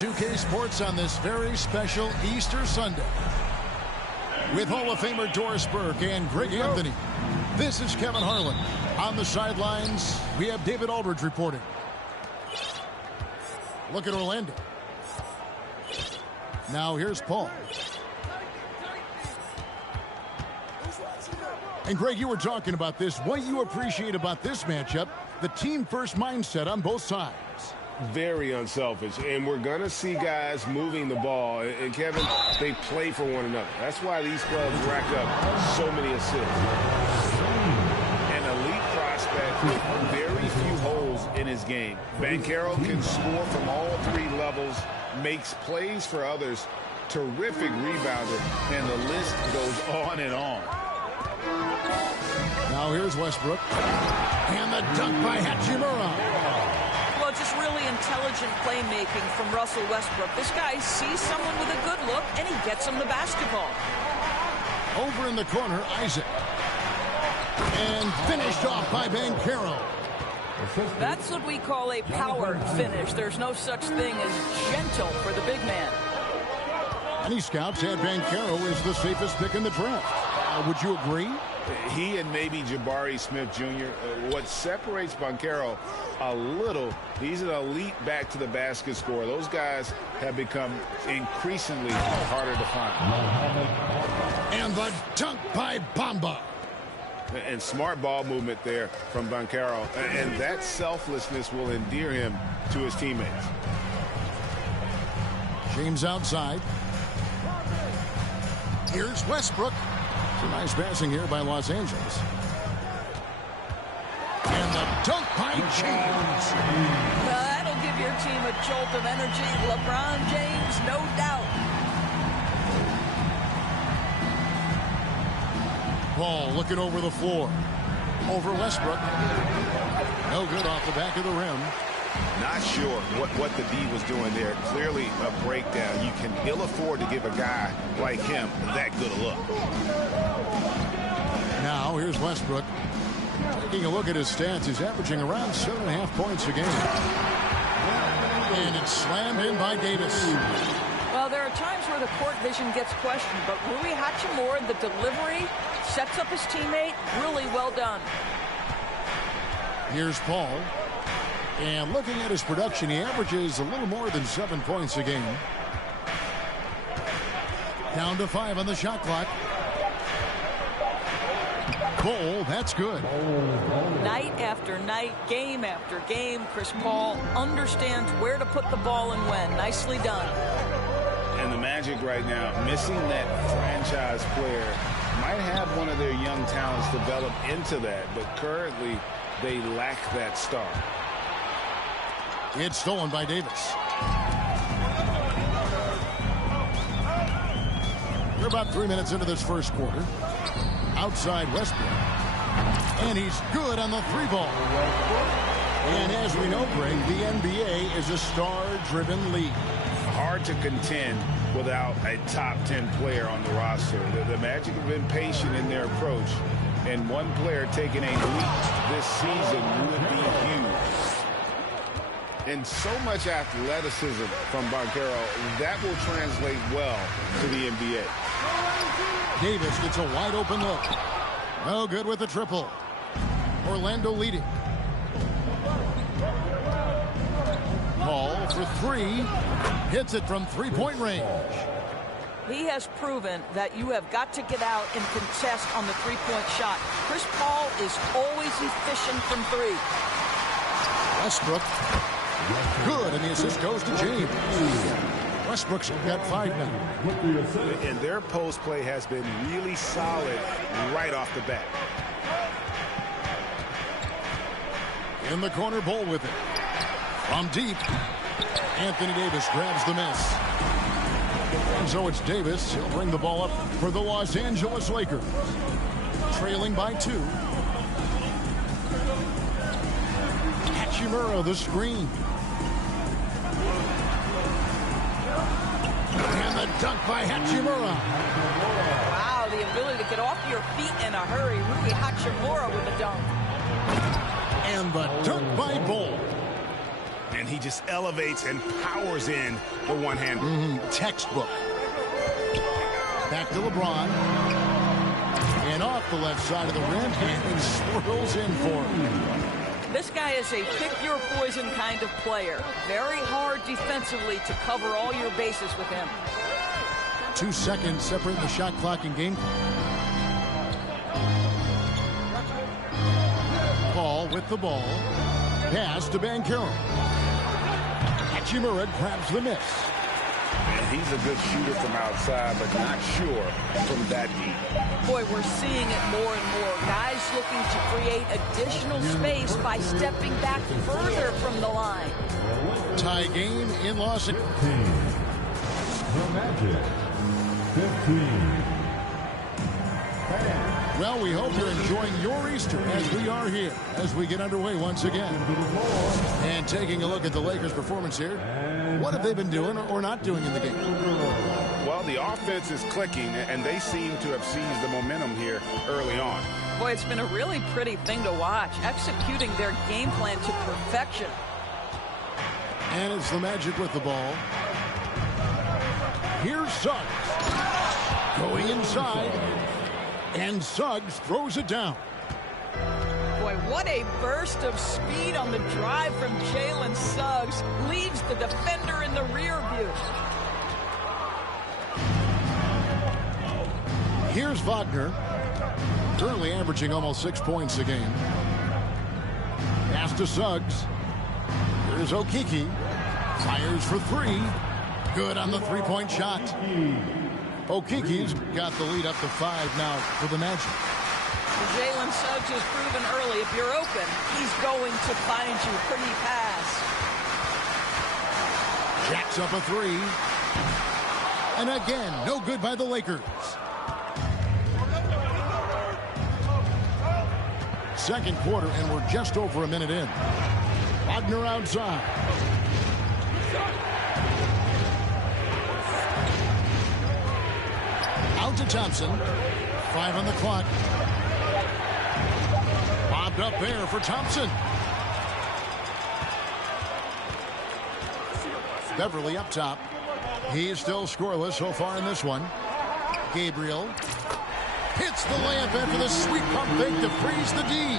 2K Sports on this very special Easter Sunday. With Hall of Famer Doris Burke and Greg Anthony, this is Kevin Harlan. On the sidelines, we have David Aldridge reporting. Look at Orlando. Now here's Paul. And Greg, you were talking about this. What you appreciate about this matchup, the team-first mindset on both sides. Very unselfish, and we're going to see guys moving the ball. And, Kevin, they play for one another. That's why these clubs rack up so many assists. An elite prospect with very few holes in his game. Banchero can score from all three levels, makes plays for others, terrific rebounder, and the list goes on and on. Now here's Westbrook. And the dunk by Hachimura. Just really intelligent playmaking from Russell Westbrook. This guy sees someone with a good look, and he gets him the basketball. Over in the corner, Isaac. And finished off by Banchero. That's what we call a power finish. There's no such thing as gentle for the big man. Many scouts had Banchero as the safest pick in the draft. Would you agree? He and maybe Jabari Smith Jr. What separates Banchero a little, he's an elite back-to-the-basket scorer. Those guys have become increasingly harder to find. And the dunk by Bamba. And smart ball movement there from Banchero. And that selflessness will endear him to his teammates. James outside. Here's Westbrook. Some nice passing here by Los Angeles. And the dunk by James. That'll give your team a jolt of energy. LeBron James, no doubt. Ball looking over the floor. Over Westbrook. No good off the back of the rim. Not sure what the D was doing there. Clearly a breakdown. You can ill afford to give a guy like him that good a look. Now here's Westbrook. Taking a look at his stats, he's averaging around 7.5 points a game. And it's slammed in by Davis. Well, there are times where the court vision gets questioned, but Rui Hachimura, the delivery, sets up his teammate. Really well done. Here's Paul. And looking at his production, he averages a little more than 7 points a game. Down to 5 on the shot clock. Cole, that's good. Night after night, game after game, Chris Paul understands where to put the ball and when. Nicely done. And the Magic right now, missing that franchise player, might have one of their young talents develop into that, but currently they lack that star. It's stolen by Davis. We're about 3 minutes into this first quarter. Outside Westbrook. And he's good on the three ball. And as we know, Greg, the NBA is a star-driven league. Hard to contend without a top 10 player on the roster. The Magic have been patient in their approach. And one player taking a leap this season would be huge. And so much athleticism from Banchero, that will translate well to the NBA. Davis gets a wide open look. No good with the triple. Orlando leading. Paul for three. Hits it from three-point range. He has proven that you have got to get out and contest on the three-point shot. Chris Paul is always efficient from three. Westbrook. Good, and the assist goes to James. Westbrook's got 5 now. And their post play has been really solid right off the bat. In the corner, Bull with it. From deep, Anthony Davis grabs the miss. And so it's Davis. He'll bring the ball up for the Los Angeles Lakers. Trailing by 2. Hachimura the screen. And the dunk by Hachimura. Wow, the ability to get off your feet in a hurry. Rui Hachimura with a dunk. And the dunk by Bull. And he just elevates and powers in the one-hander. Textbook. Back to LeBron. And off the left side of the rim, and he swirls in for him. This guy is a pick-your-poison kind of player. Very hard defensively to cover all your bases with him. 2 seconds separating the shot clock and game. Paul with the ball. Pass to Banchero. Hachimura grabs the miss. And he's a good shooter from outside, but not sure from that deep. Boy, we're seeing it more and more. Guys looking to create additional space by stepping back further from the line. Tie game in Los Angeles. The Magic, 15. Well, we hope you're enjoying your Easter as we are here, as we get underway once again. And taking a look at the Lakers' performance here. What have they been doing or not doing in the game? Well, the offense is clicking, and they seem to have seized the momentum here early on. Boy, it's been a really pretty thing to watch, executing their game plan to perfection. And it's the Magic with the ball. Here's Suggs. Going inside. And Suggs throws it down. Boy, what a burst of speed on the drive from Jalen Suggs. Leaves the defender in the rear view. Here's Wagner. Currently averaging almost 6 points a game. Pass to Suggs. Here's Okeke. Fires for three. Good on the three-point shot. Okeke's got the lead up to 5 now for the Magic. Jalen Suggs has proven early, if you're open, he's going to find you. Pretty pass. Jacks up a three. And again, no good by the Lakers. Second quarter, and we're just over a minute in. Wagner outside. Out to Thompson. 5 on the clock. Bobbed up there for Thompson. Beverly up top. He is still scoreless so far in this one. Gabriel hits the layup in for the sweet pump fake to freeze the D.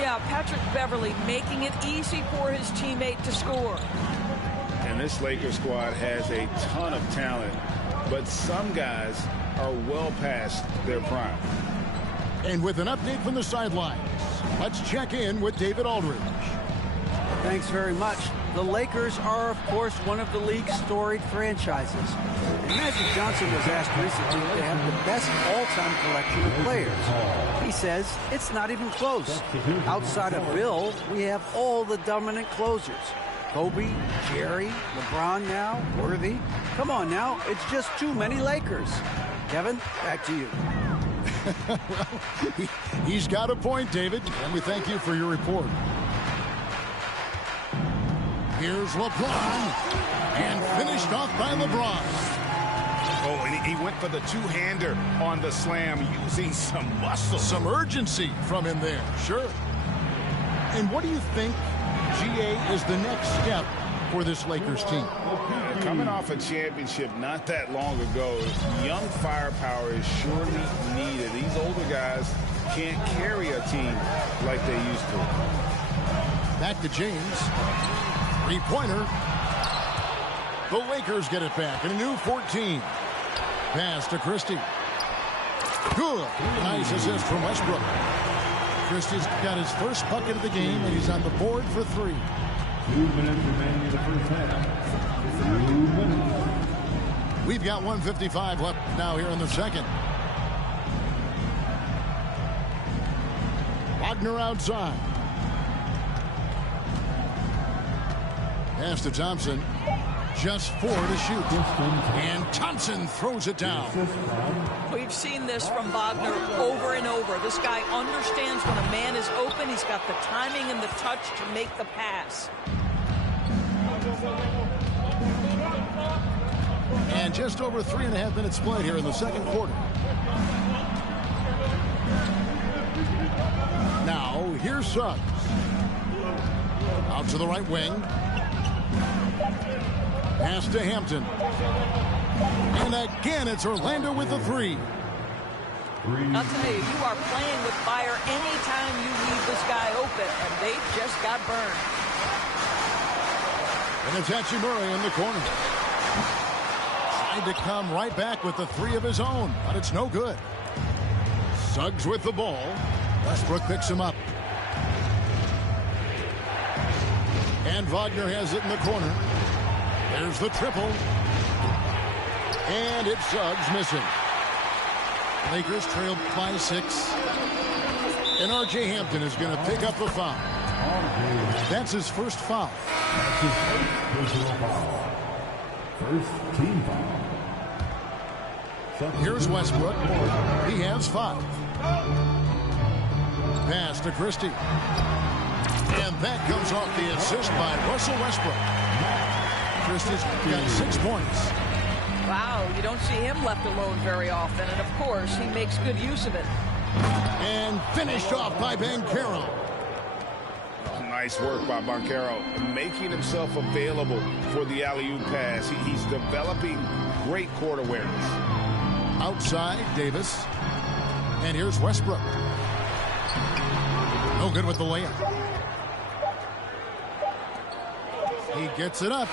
Yeah, Patrick Beverly making it easy for his teammate to score. And this Lakers squad has a ton of talent, but some guys are well past their prime. And with an update from the sidelines, let's check in with David Aldridge. Thanks very much. The Lakers are, of course, one of the league's storied franchises. Magic Johnson was asked recently if they have the best all-time collection of players. He says it's not even close. Outside of Bill, we have all the dominant closers. Kobe, Jerry, LeBron now, Worthy. Come on now, it's just too many Lakers. Kevin, back to you. Well, he's got a point, David, and we thank you for your report. Here's LeBron, and finished off by LeBron. Oh, and he went for the two-hander on the slam, using some muscle. Some urgency from him there, sure. And what do you think, GA, is the next step for this Lakers team? Coming off a championship not that long ago, young firepower is surely needed. These older guys can't carry a team like they used to. Back to James. Three-pointer. The Lakers get it back in a new 14. Pass to Christie. Good. Nice assist from Westbrook. Christie's got his first bucket of the game, and he's on the board for 3. 2 minutes remaining in the first half. 2 minutes. We've got 1:55 left now here in the second. Wagner outside. Pass to Thompson. Just 4 to shoot. And Thompson throws it down. We've seen this from Wagner over and over. This guy understands when a man is open. He's got the timing and the touch to make the pass. And just over 3.5 minutes played here in the second quarter. Now, here's Suggs. Out to the right wing. Pass to Hampton. And again, it's Orlando with the 3. I'll tell you, you are playing with fire anytime you leave this guy open, and they just got burned. And it's Hachimura in the corner. Trying to come right back with the 3 of his own, but it's no good. Suggs with the ball. Westbrook picks him up. And Wagner has it in the corner. There's the triple. And it's Suggs missing. Lakers trail by 6. And R.J. Hampton is going to pick up the foul. That's his first foul. First team foul. Here's Westbrook. He has 5. Pass to Christie. And that comes off the assist by Russell Westbrook. Christie's got 6 points. Wow, you don't see him left alone very often, and of course, he makes good use of it. And finished off by Banchero. Nice work by Banchero, making himself available for the alley-oop pass. He's developing great court awareness. Outside, Davis. And here's Westbrook. No good with the layup. He gets it up.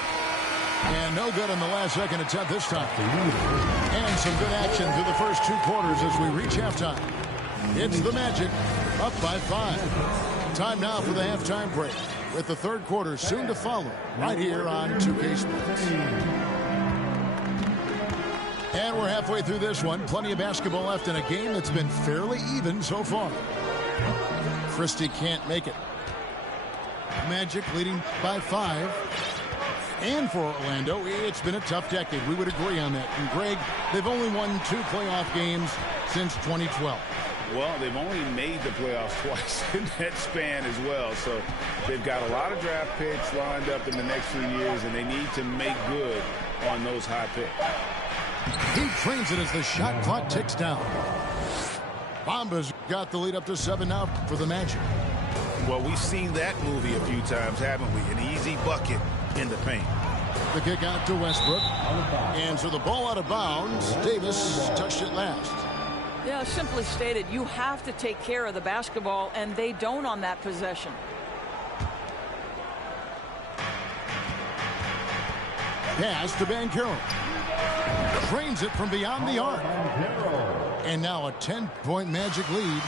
And no good on the last second attempt this time. And some good action through the first 2 quarters as we reach halftime. It's the Magic, up by 5. Time now for the halftime break, with the third quarter soon to follow, right here on 2K Sports. And we're halfway through this one. Plenty of basketball left in a game that's been fairly even so far. Christie can't make it. Magic leading by 5. And for Orlando, it's been a tough decade. We would agree on that. And Greg, they've only won 2 playoff games since 2012. Well, they've only made the playoffs twice in that span as well. So they've got a lot of draft picks lined up in the next few years, and they need to make good on those high picks. He trains it as the shot clock ticks down. Bamba's got the lead up to 7 now for the Magic. Well, we've seen that movie a few times, haven't we? An easy bucket in the paint. The kick out to Westbrook. And so the ball out of bounds. Davis touched it last. Yeah, simply stated, you have to take care of the basketball, and they don't on that possession. Pass to Banchero. Drains it from beyond the arc. And now a 10-point Magic lead.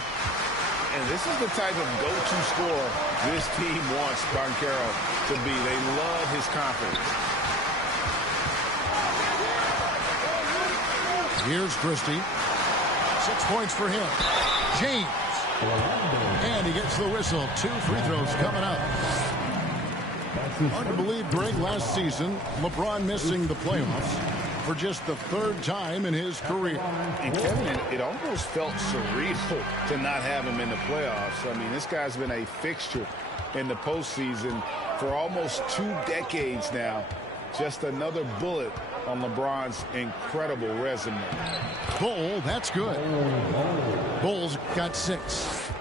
And this is the type of go-to scorer this team wants Banchero to be. They love his confidence. Here's Christie. 6 points for him. James. And he gets the whistle. 2 free throws coming up. Hard to believe, Greg, last season, LeBron missing the playoffs for just the 3rd time in his career. And Kevin, it almost felt surreal to not have him in the playoffs. I mean, this guy's been a fixture in the postseason for almost 2 decades now. Just another bullet on LeBron's incredible resume. Bull, that's good. Bull's got 6.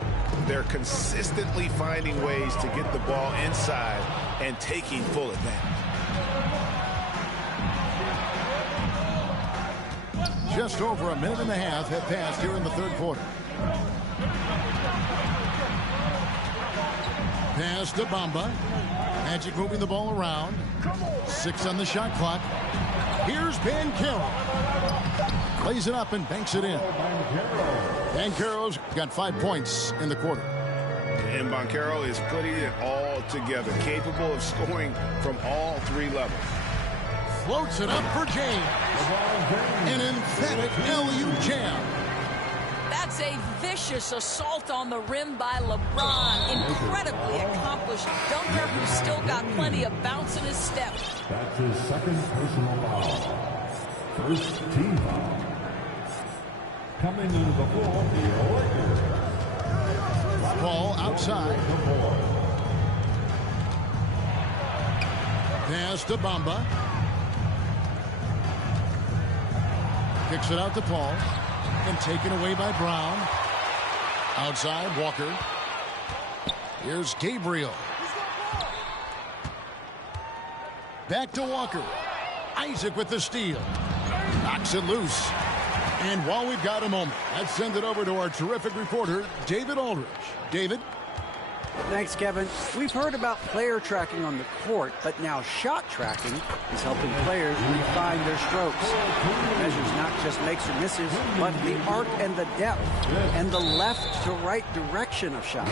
They're consistently finding ways to get the ball inside and taking full advantage. Just over a minute and a half have passed here in the 3rd quarter. Pass to Bamba. Magic moving the ball around. 6 on the shot clock. Here's Banchero. Plays it up and banks it in. Banchero's got 5 points in the quarter. And Banchero is putting it all together, capable of scoring from all 3 levels. Floats it up for James. An emphatic LU jam. That's a vicious assault on the rim by LeBron. Incredibly accomplished dunker who's still got plenty of bounce in his step. That's his second personal foul. First team foul. Coming into the floor, the Lakers. Ball outside. Pass to Bamba. Kicks it out to Paul. And taken away by Brown. Outside, Walker. Here's Gabriel. Back to Walker. Isaac with the steal. Knocks it loose. And while we've got a moment, let's send it over to our terrific reporter, David Aldridge. David? Thanks, Kevin. We've heard about player tracking on the court, but now shot tracking is helping players refine their strokes. It measures not just makes or misses, but the arc and the depth, and the left to right direction of shots.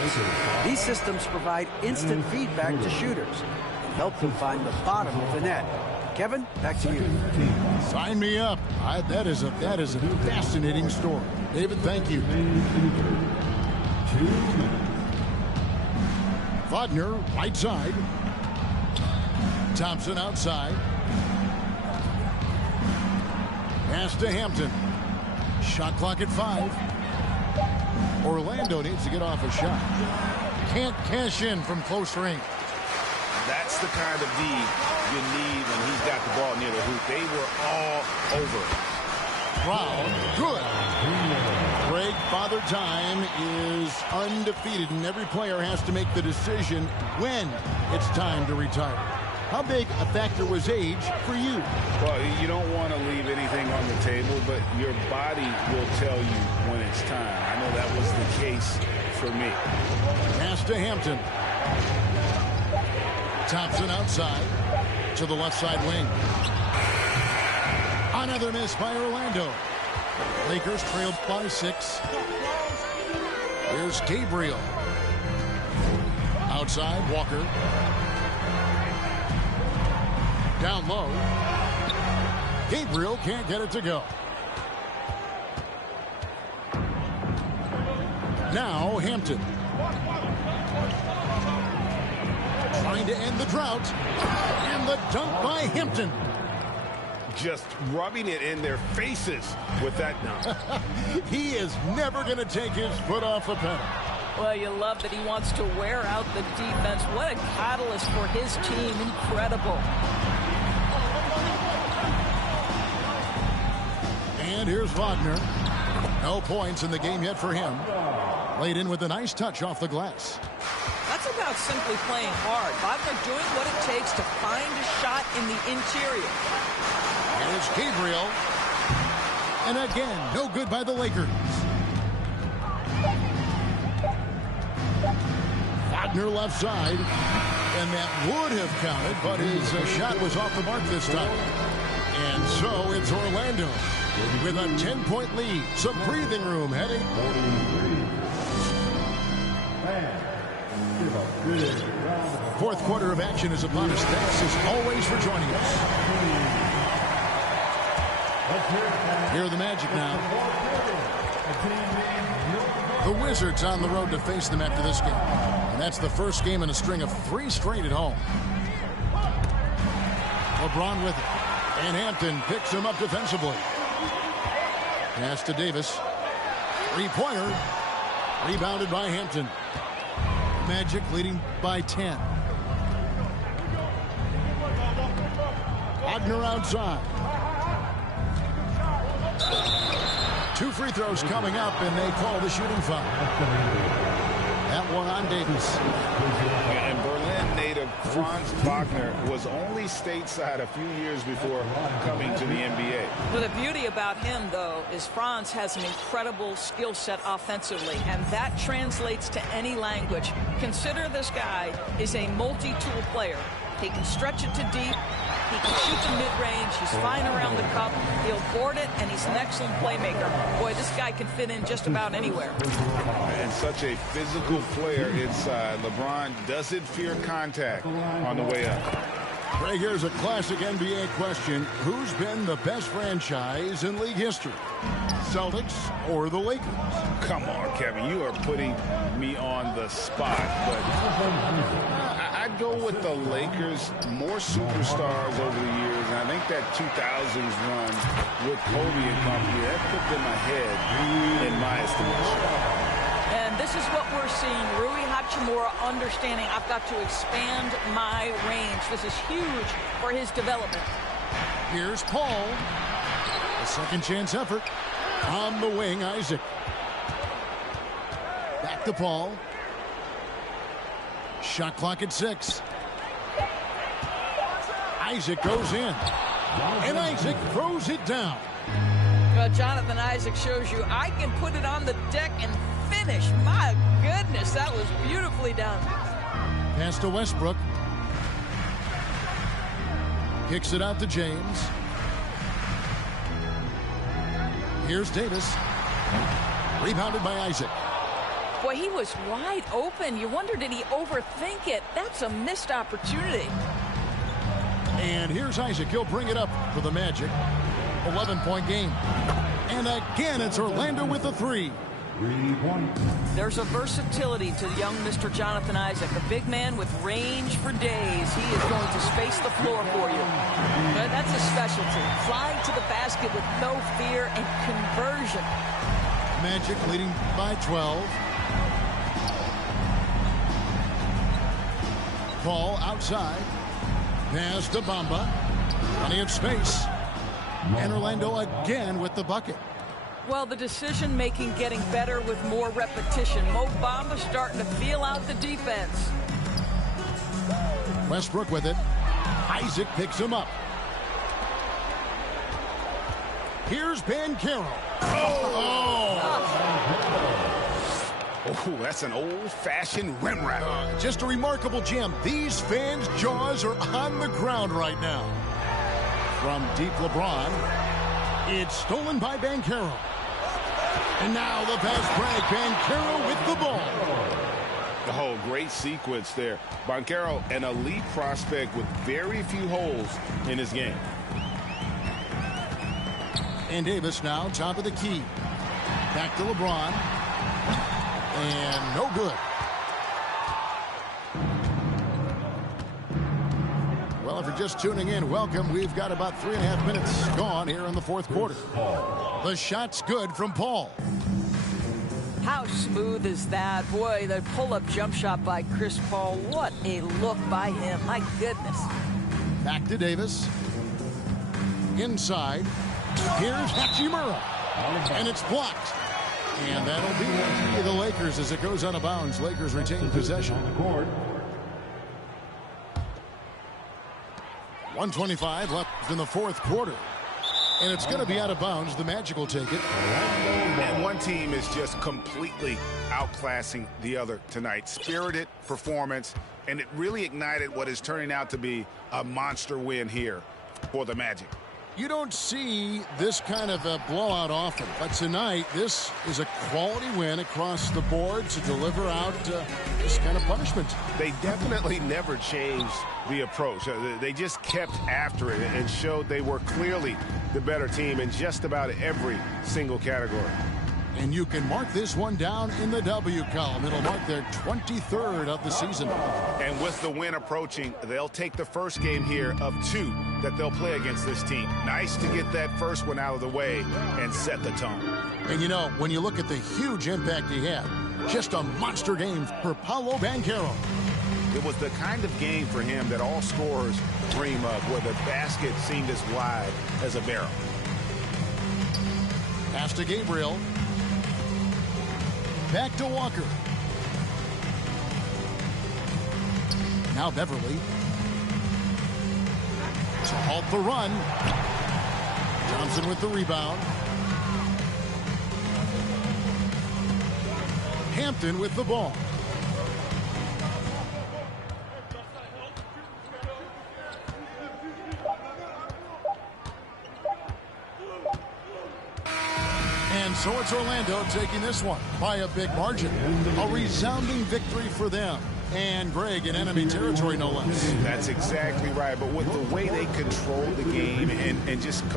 These systems provide instant feedback to shooters and help them find the bottom of the net. Kevin, back to you. Sign me up. That is a fascinating story. David, thank you. 2 minutes. Wagner, right side. Thompson outside. Pass to Hampton. Shot clock at 5. Orlando needs to get off a shot. Can't cash in from close range. That's the kind of D you need when he's got the ball near the hoop. They were all over it. Brown, good. Greg, Father Time is undefeated, and every player has to make the decision when it's time to retire. How big a factor was age for you? Well, you don't want to leave anything on the table, but your body will tell you when it's time. I know that was the case for me. Pass to Hampton. Thompson outside to the left side wing. Another miss by Orlando. Lakers trailed by 6. Here's Gabriel. Outside, Walker. Down low. Gabriel can't get it to go. Now Hampton. Trying to end the drought. And the dunk by Hampton. Just rubbing it in their faces with that dunk. He is never going to take his foot off the pedal. Well, you love that he wants to wear out the defense. What a catalyst for his team. Incredible. And here's Wagner. No points in the game yet for him. Laid in with a nice touch off the glass. That's about simply playing hard. Wagner doing what it takes to find a shot in the interior. And it's Gabriel. And again, no good by the Lakers. Wagner left side. And that would have counted, but his shot was off the mark this time. And so it's Orlando with a 10-point lead. Some breathing room heading. Fourth quarter of action is upon us. Thanks as always for joining us. Here are the Magic now. The Wizards on the road to face them after this game. And that's the first game in a string of 3 straight at home. LeBron with it. And Hampton picks him up defensively. Pass to Davis. 3-pointer. Rebounded by Hampton. Magic leading by 10. Wagner outside. 2 free throws coming up, and they call the shooting foul. That one on Davis. And Berlin native Franz Wagner was only stateside a few years before coming to the NBA. Well, the beauty about him, though, is Franz has an incredible skill set offensively, and that translates to any language. Consider this guy is a multi-tool player. He can stretch it to deep. He can shoot to mid-range. He's fine around the cup. He'll board it, and he's an excellent playmaker. Boy, this guy can fit in just about anywhere. And such a physical player inside. LeBron doesn't fear contact on the way up. Right, here's a classic NBA question. Who's been the best franchise in league history? Celtics or the Lakers? Come on, Kevin. You are putting me on the spot. But I'd go with the Lakers. More superstars over the years. And I think that 2000s run with Kobe and company, that put them ahead in my estimation. And this is what we're seeing. Rui Hachimura understanding I've got to expand my range. This is huge for his development. Here's Paul. A second chance effort. On the wing, Isaac. Back to Paul. Shot clock at 6. Isaac goes in. And Isaac throws it down. Jonathan Isaac shows you I can put it on the deck and finish. My goodness, that was beautifully done. Pass to Westbrook. Kicks it out to James. Here's Davis. Rebounded by Isaac. Boy, he was wide open. You wonder, did he overthink it? That's a missed opportunity. And here's Isaac. He'll bring it up for the Magic. 11-point game. And again, it's Orlando with a 3. 3 points. There's a versatility to young Mr. Jonathan Isaac, a big man with range for days. He is going to space the floor for you. But that's a specialty. Flying to the basket with no fear and conversion. Magic leading by 12. Paul outside. Pass to Bamba. Plenty of space. And Orlando again with the bucket. Well, the decision-making getting better with more repetition. Mo Bamba starting to feel out the defense. Westbrook with it. Isaac picks him up. Here's Banchero. Oh, that's an old-fashioned rim wrap. Just a remarkable jam. These fans' jaws are on the ground right now. From deep LeBron, it's stolen by Banchero. And now the pass break. Banchero with the ball. Oh, great sequence there. Banchero, an elite prospect with very few holes in his game. And Davis now top of the key. Back to LeBron. And no good. Well, if you're just tuning in, welcome. We've got about 3.5 minutes gone here in the fourth quarter. The shot's good from Paul. How smooth is that? Boy, the pull-up jump shot by Chris Paul. What a look by him. My goodness. Back to Davis. Inside. Here's Hachimura. And it's blocked. And that'll be the Lakers as it goes out of bounds. Lakers retain possession. 1:25 left in the fourth quarter. And it's going to be out of bounds. The Magic will take it. And one team is just completely outclassing the other tonight. Spirited performance, and it really ignited what is turning out to be a monster win here for the Magic. You don't see this kind of a blowout often, but tonight this is a quality win across the board to deliver out this kind of punishment. They definitely never changed the approach. They just kept after it and showed they were clearly the better team in just about every single category. And you can mark this one down in the W column. It'll mark their 23rd of the season. And with the win approaching, they'll take the first game here of 2 that they'll play against this team. Nice to get that first one out of the way and set the tone. And you know, when you look at the huge impact he had, just a monster game for Paolo Banchero. It was the kind of game for him that all scorers dream of, where the basket seemed as wide as a barrel. Pass to Gabriel. Back to Walker. Now Beverly. To halt the run. Johnson with the rebound. Hampton with the ball. And so it's Orlando taking this one by a big margin. A resounding victory for them. And Greg, in enemy territory, no less. That's exactly right. But with the way they control the game and just